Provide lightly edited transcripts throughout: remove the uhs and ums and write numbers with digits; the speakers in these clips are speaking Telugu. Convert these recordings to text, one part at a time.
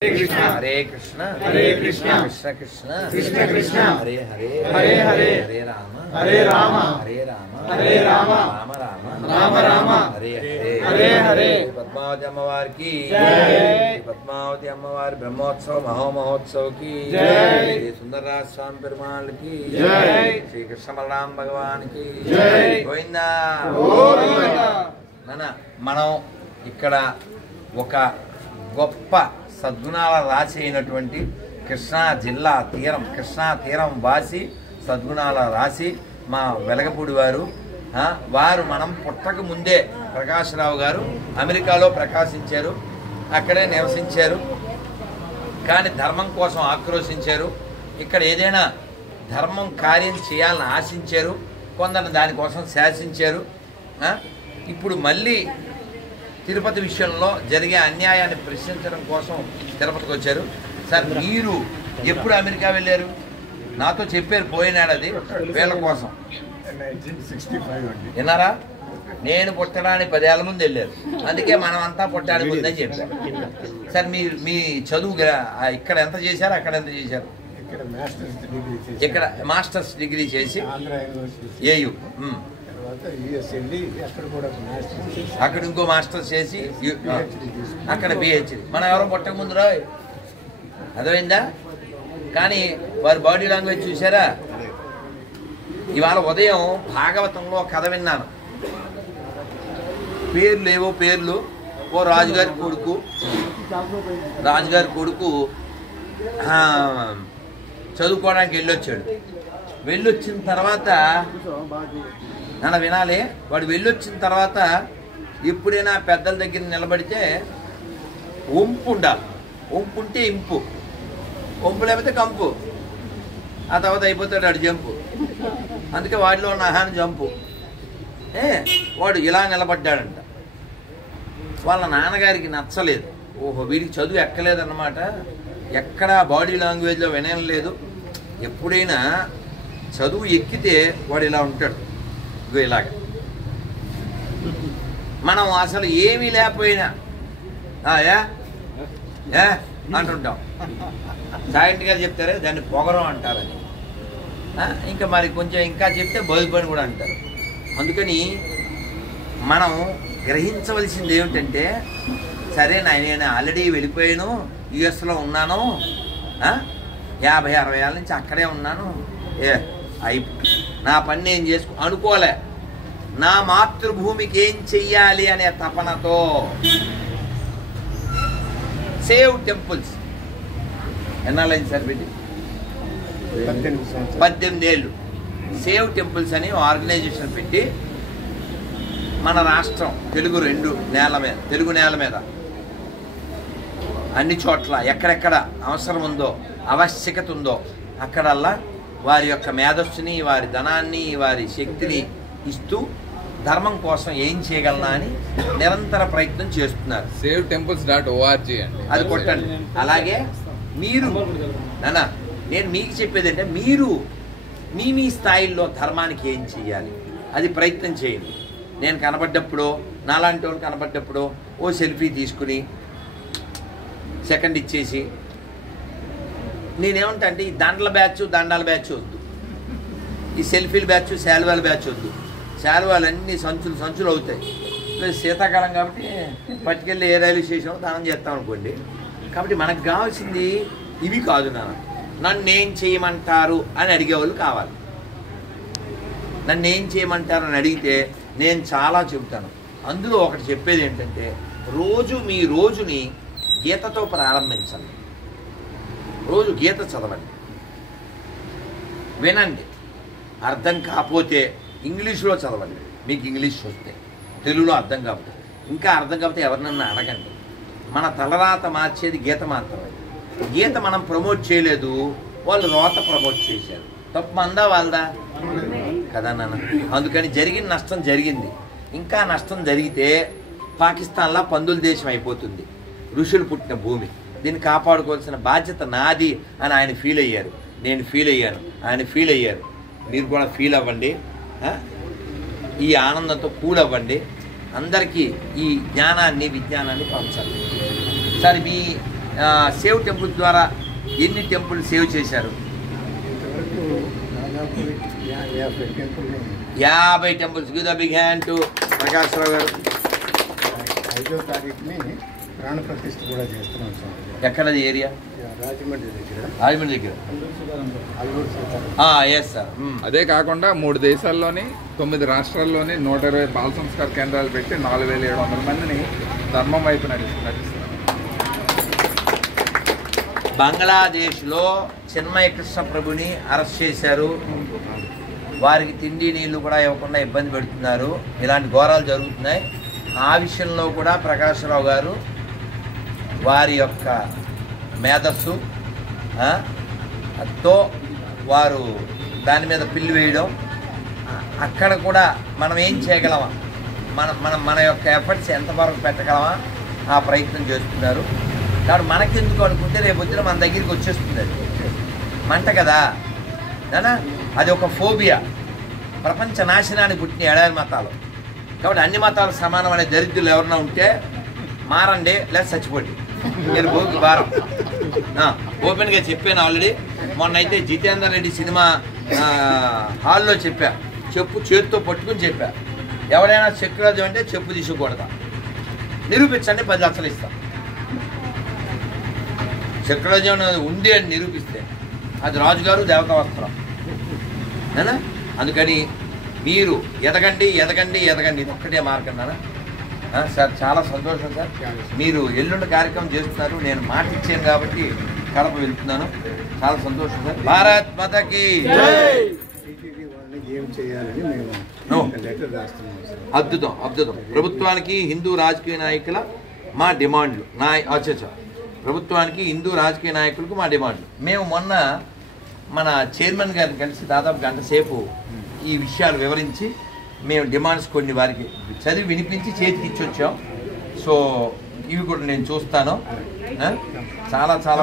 Hare Krishna, Krishna Krishna, Hare Hare, Hare Rama, Hare Rama, Rama Rama, Hare Hare. Padmavati अम्मवार की जय, पद्मावती अम्मवार ब्रह्मोत्सव महोत्सव की जय, सुंदरराज स्वामी पेरुमाल की जय, श्री कृष्ण बलराम भगवान की जय. గోవిందా నాన్న, మనం ఇక్కడ ఒక గొప్ప సద్గుణాల రాశి అయినటువంటి కృష్ణా జిల్లా తీరం, కృష్ణా తీరం వాసి సద్గుణాల రాశి మా వెలగపూడి వారు. వారు మనం పుట్టక ముందే ప్రకాశరావు గారు అమెరికాలో ప్రకాశించారు, అక్కడే నివసించారు. కానీ ధర్మం కోసం ఆక్రోశించారు. ఇక్కడ ఏదైనా ధర్మం కార్యం చేయాలని ఆశించారు, కొందరు దానికోసం శాసించారు. ఇప్పుడు మళ్ళీ తిరుపతి విషయంలో జరిగే అన్యాయాన్ని ప్రశ్నించడం కోసం తిరుపతికి వచ్చారు. సార్, మీరు ఎప్పుడు అమెరికా వెళ్ళారు? నాతో చెప్పారు పోయినాడది వీళ్ళ కోసం. 1965 విన్నారా? నేను పుట్టడానికి 10 ఏళ్ళ ముందు వెళ్ళారు, అందుకే మనం అంతా పుట్టడానికి ముందని చెప్పారు. సార్, మీరు మీ చదువు ఇక్కడ ఎంత చేశారు, అక్కడ ఎంత చేశారు? ఇక్కడ మాస్టర్స్ డిగ్రీ చేసి ఏయు, అక్కడ ఇంకో మాస్టర్స్ చేసి అక్కడ పిహెచ్డి. మనం ఎవరో పుట్టక ముందు రా, అర్థమైందా? కానీ వారి బాడీ లాంగ్వేజ్ చూసారా? ఇవాళ ఉదయం భాగవతంలో కథ విన్నాను. పేర్లు ఏవో పేర్లు. ఓ రాజుగారి కొడుకు చదువుకోవడానికి వెళ్ళొచ్చాడు. వెళ్ళొచ్చిన తర్వాత నన్ను వినాలి, వాడు వెళ్ళొచ్చిన తర్వాత ఎప్పుడైనా పెద్దల దగ్గర నిలబడితే వంపు ఉండాలి. వంపు ఉంటే ఇంపు, వంపు లేకపోతే కంపు. ఆ తర్వాత అయిపోతాడు వాడు జంపు. అందుకే వాడిలో ఉన్న అహాన్ని జంపు. వాడు ఇలా నిలబడ్డాడంట. వాళ్ళ నాన్నగారికి నచ్చలేదు. ఓహో, వీడికి చదువు ఎక్కలేదన్నమాట, ఎక్కడా బాడీ లాంగ్వేజ్లో వినయం లేదు. ఎప్పుడైనా చదువు ఎక్కితే వాడు ఇలా ఉంటాడు, ఇగో ఇలాగ. మనం అసలు ఏమీ లేకపోయినా అంటుంటాం. జాయింట్ గారు చెప్తారే దాన్ని పొగరం అంటారని. ఇంకా మరి కొంచెం ఇంకా చెప్తే బోధిపని కూడా అంటారు. అందుకని మనం గ్రహించవలసింది ఏమిటంటే, సరే నేను ఆల్రెడీ వెళ్ళిపోయాను, యుఎస్లో ఉన్నాను, 50-60 ఏళ్ళ నుంచి అక్కడే ఉన్నాను, నా పని నేను అనుకోలే. నా మాతృభూమికి ఏం చెయ్యాలి అనే తపనతో సేవ్ టెంపుల్స్ ఎన్నాళ్ళైంది సార్ పెట్టి? 18 ఏళ్ళు. సేవ్ టెంపుల్స్ అని ఆర్గనైజేషన్ పెట్టి మన రాష్ట్రం తెలుగు నేల మీద అన్ని చోట్ల ఎక్కడెక్కడ అవసరం ఉందో, ఆవశ్యకత ఉందో అక్కడల్లా వారి యొక్క మేధస్సుని, వారి ధనాన్ని, వారి శక్తిని ఇస్తూ ధర్మం కోసం ఏం చేయగలనా అని నిరంతర ప్రయత్నం చేస్తున్నారు. SaveTemples.org అండి, అది కొట్టండి. అలాగే మీరు నాన్న, నేను మీకు చెప్పేది అంటే, మీరు మీ స్థాయిల్లో ధర్మానికి ఏం చెయ్యాలి అది ప్రయత్నం చేయండి. నేను కనబడ్డప్పుడు, నాలాంటి వాళ్ళు కనబడ్డప్పుడు ఓ సెల్ఫీ తీసుకుని సెకండ్ ఇచ్చేసి, నేనేమంటా అంటే, ఈ దండాల బ్యాచ్ వద్దు, ఈ సెల్ఫీల బ్యాచ్, శాలువాల బ్యాచ్ వద్దు. శాలువాలన్నీ సంచులు అవుతాయి. శీతాకాలం కాబట్టి పట్టుకెళ్ళి ఏ రైల్వే స్టేషన్లో దానం చేస్తాం అనుకోండి. కాబట్టి మనకు కావాల్సింది ఇవి కాదు. నన్ను ఏం చేయమంటారు అని అడిగేవాళ్ళు కావాలి. నన్ను ఏం చేయమంటారు అని అడిగితే నేను చాలా చెబుతాను. అందులో ఒకటి చెప్పేది ఏంటంటే, మీ రోజుని గీతతో ప్రారంభించండి. రోజు గీత చదవండి, వినండి. అర్థం కాకపోతే ఇంగ్లీష్లో చదవండి. మీకు ఇంగ్లీష్ వస్తే, తెలుగులో అర్థం కాకపోతే, ఇంకా అర్థం కాకపోతే ఎవరినన్నా అడగండి. మన తలరాత మార్చేది గీత మాత్రమే. గీత మనం ప్రమోట్ చేయలేదు, వాళ్ళు రోత ప్రమోట్ చేశారు. తప్పు మందా వాళ్ళదా కదా నాన్న? అందుకని జరిగిన నష్టం జరిగింది. ఇంకా నష్టం జరిగితే పాకిస్తాన్లా పందుల దేశం అయిపోతుంది, ఋషులు పుట్టిన భూమి. దీన్ని కాపాడుకోవాల్సిన బాధ్యత నాది అని ఆయన ఫీల్ అయ్యారు, నేను ఫీల్ అయ్యాను, ఆయన ఫీల్ అయ్యారు. మీరు కూడా ఫీల్ అవ్వండి, ఈ ఆనందంతో కూల్ అవ్వండి. అందరికీ ఈ జ్ఞానాన్ని, విజ్ఞానాన్ని పంచాలి. సార్, మీ సేవ్ టెంపుల్ ద్వారా ఎన్ని టెంపుల్ సేవ్ చేశారు? ఇంతవరకు దాదాపు 50 టెంపుల్ని 50 temples. Give the big hand to Prakash Rao గారు. 5వ తారీఖుని ప్రాణ ప్రతిష్ఠ కూడా చేస్తున్నాం సార్. ఎక్కడది ఏరియా? రాజమండ్రి దగ్గర రాజమండ్రి దగ్గర. అల్లూరు సీతారాం. Yes sir. అదే కాకుండా 3 దేశాల్లోని 9 రాష్ట్రాల్లోని 120 బాల సంస్కార కేంద్రాలు పెట్టి 4700 మందిని ధర్మం వైపు నడిపిస్తున్నారు. బంగ్లాదేశ్లో చిన్మయ కృష్ణ ప్రభుని అరెస్ట్ చేశారు. వారికి తిండి నీళ్లు కూడా ఇవ్వకుండా ఇబ్బంది పెడుతున్నారు. ఇలాంటి ఘోరాలు జరుగుతున్నాయి. ఆ విషయంలో కూడా ప్రకాశ్రావు గారు వారి యొక్క మేధస్సు తో వారు దాని మీద పిల్లి వేయడం, అక్కడ కూడా మనం ఏం చేయగలమా, మన యొక్క ఎఫర్ట్స్ ఎంతవరకు పెట్టగలమా ఆ ప్రయత్నం చేస్తున్నారు. కాబట్టి మనకెందుకు అనుకుంటే రేపు వచ్చిన మన దగ్గరికి వచ్చేస్తుంది. అది మంట కదా నానా, అది ఒక ఫోబియా. ప్రపంచ నాశనానికి పుట్టిన ఏడాది మతాలు. కాబట్టి అన్ని మతాలు సమానం అనే దరిద్రులు ఎవరైనా ఉంటే మారండి, లేదా చచ్చిపోండి. నేను భూమికి భారం ఓపెన్గా చెప్పాను ఆల్రెడీ. మొన్న అయితే జితేందర్ రెడ్డి సినిమా హాల్లో చెప్పా, చెప్పు చేతితో పట్టుకుని చెప్పా, ఎవరైనా సెక్యులరిజం అంటే చెప్పు తీసుకోకూడదా, నిరూపించండి, 10 లక్షలు ఇస్తాం. సెక్యులరిజం ఉంది అని నిరూపిస్తే అది రాజుగారు దేవతా వస్త్రం. అందుకని మీరు ఎదగండి ఎదగండి ఎదగండి, ఇది ఒక్కటే మార్గం నాన్న. సార్ చాలా సంతోషం సార్. మీరు ఎల్లుండి కార్యక్రమం చేస్తున్నారు. నేను మాట ఇచ్చాను కాబట్టి కడప వెళ్తున్నాను. చాలా సంతోషం సార్. భారత్ మాతకి ఏం చేయాలని మేము లెటర్ రాస్తున్నాం సార్. అద్భుతం అద్భుతం. ప్రభుత్వానికి హిందూ రాజకీయ నాయకుల మా డిమాండ్లు ప్రభుత్వానికి హిందూ రాజకీయ నాయకులకు మా డిమాండ్లు. మేము మొన్న మన చైర్మన్ గారిని కలిసి దాదాపు గంట సేపు ఈ విషయాలు వివరించి మేము డిమాండ్స్ కొన్ని వారికి చదివి వినిపించి చేతికి ఇచ్చొచ్చాం. సో ఇవి కూడా నేను చూస్తాను. చాలా చాలా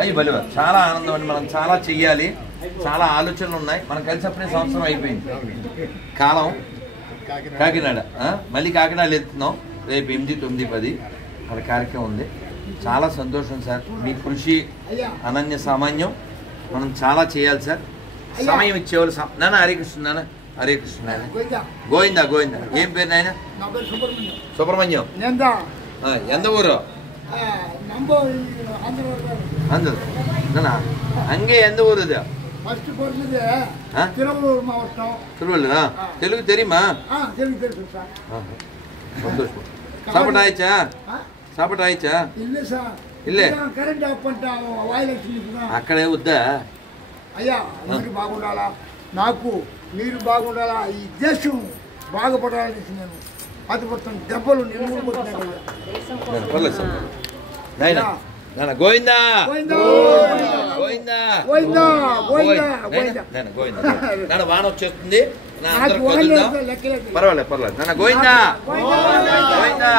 అయ్యి బలివ చాలా ఆనందం అండి. మనం చాలా చెయ్యాలి, చాలా ఆలోచనలు ఉన్నాయి. మనం కలిసినప్పుడే సంవత్సరం అయిపోయింది. కాలం కాకినాడ, మళ్ళీ కాకినాడ వెళ్తున్నాం రేపు 8, 9, 10 అక్కడ కార్యక్రమం ఉంది. చాలా సంతోషం సార్. మీ కృషి అనన్య సామాన్యం. మనం చాలా చేయాలి సార్. సమయం ఇచ్చేవాళ్ళు నాన్న. హరే కృష్ణ నాన్న. హరే కృష్ణ నాయన. గోవిందా గోవిందా. ఏం పేరు నాయన? సుబ్రహ్మణ్యం. ఎంత ఊరు? అందరు నాన్న అంగే ఎంత ఊరు? ఇది తిరువల్లూరా? తెలుగు தெரியுமா? సంతోషం. సాపట ఆయిచా? సాపట ఆయిచా? ఇల్లే అక్కడే వద్దా? అయ్యా అందరూ బాగుండాలా, నాకు మీరు బాగుండాలా, ఈ దేశం బాగుపడాలనేసి నేను పాతిపడుతున్న దెబ్బలు నిర్మూలు గోవిందా గోవిందా నాన్న. వాన వచ్చేస్తుంది, పర్వాలేదు పర్వాలేదు నాన్న. గోవిందా గోవిందా.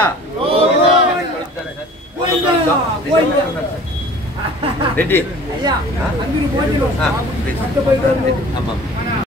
రెడ్డి అయ్యా అందరూ అమ్మ